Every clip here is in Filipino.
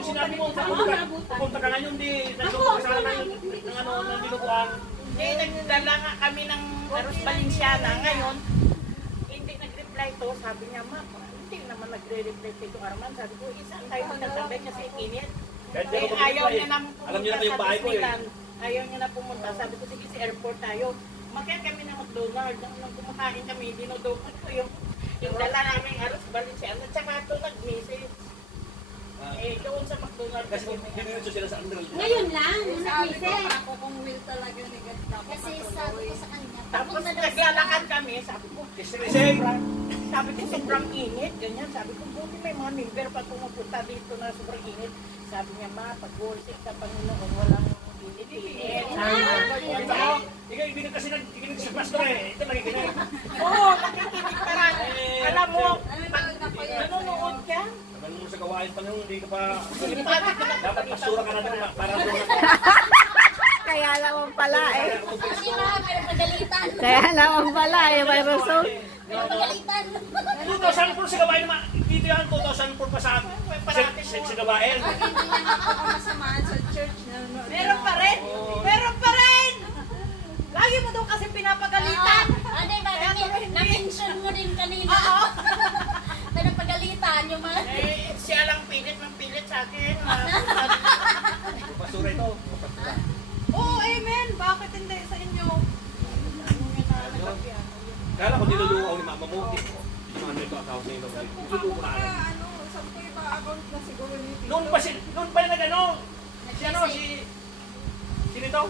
Sinabi mo, pupunta ka ngayon, di nagluko ka sana ng nilukuan. Hindi, nagdala nga kami ng Aros Valenciana. Ngayon, hindi nag-reply to. Sabi niya, ma, hindi naman nagre-reply to Arman. Sabi ko, isang tayo nagsabi kasi init. Ayaw niya na pumunta sa Disneyland. Ayaw niya na pumunta. Sabi ko, sige, sa airport tayo. Umakyat kami ng McDonald's. Nung kumakain kami, dinodokot ko yung dala namin Aros Valenciana. Tsaka ito nag-message. Doon sa McDonald's. Kasi diniritso sila sa Andral. Ngayon lang, sabi ko ako kung will talaga ni God. kasi sabi ko sa kanya. Tapos naglalakad kami, sabi ko, sobrang init, ganyan. Sabi ko, buti may mga member pa pumupunta dito na sobrang init. Sabi niya, ma, pag-worship ka Panginoon, walang init. Ikaw, hindi ka kasi nakikinig sa pastor eh. Ito nakikinig. Oo, nakikinig ka lang. Alam mo, nanonood ka. Naman mo sa gawain pa nung hindi ka pa... Ipati ka na. Dapat pastura ka na doon para doon. Kaya naman pala eh. Kasi nga, may pagalitan. Kaya naman pala eh. May result. May pagalitan. 2004 sa gawain naman. Dito yan, 2004 pa sa gawain. Hindi niya nga ako masamahan sa church. Meron pa rin. Meron pa rin. Lagi mo daw kasi pinapagalitan. Ano ba? Na-mention mo din kanina. Oo. Pinapagalitan yung mga... Siya lang pilit ng pilit sa akin. Pastura ito. Oh, amen. Bakit hindi sa inyo? Kala ko nilulukaw ni mama mo. Ano ito account na ito. Nilulukaw na alam. Ano, sabi ko yung account na siguro ni Tito. Noon pa yung nag-ano. Si ano, sino ito?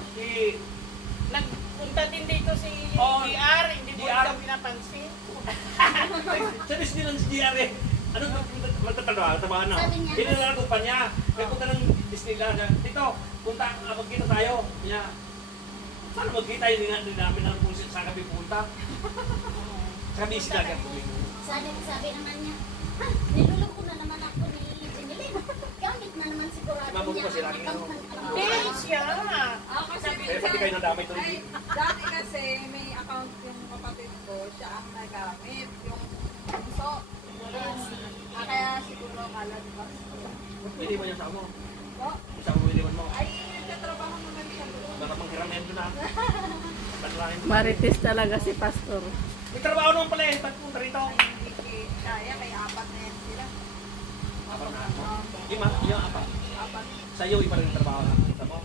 Nagpunta din dito si DR, hindi mo ikaw pinapansin. Sa Disneyland si DR eh. Anong magtatrabaho na? Sabi niya. Hindi na lang kumpanya. Kaya punta ng Disneyland. Dito, punta, magkita tayo. Niya. Saan magkita? Hindi namin alam kung saan kami pupunta. Sabi sila agad. Sabi naman niya, niluloko na naman ako ni Jenilyn. Gamit na naman sigurado Si Mamo niya. ko sila aking ano. Hindi siya. Ako sabi Kaya pati kayo nadamay ito. ay, dati kasi may account yung kapatid ko, siya ang nagamit. Yung so, kaya siguro kala di ba? Pwede mo niya sa mo. So, Sa mo pwede mo. ay, nagtatrabaho naman siya doon. Baka manghiramento na. Marites talaga si Pastor. May trabaho naman pala eh. Ba't punta rito? Hindi kaya, may apat na yan sila. Apat na ako. Yung apat. Apat. Sa'yo, iba rin ang trabaho na. Sa mo?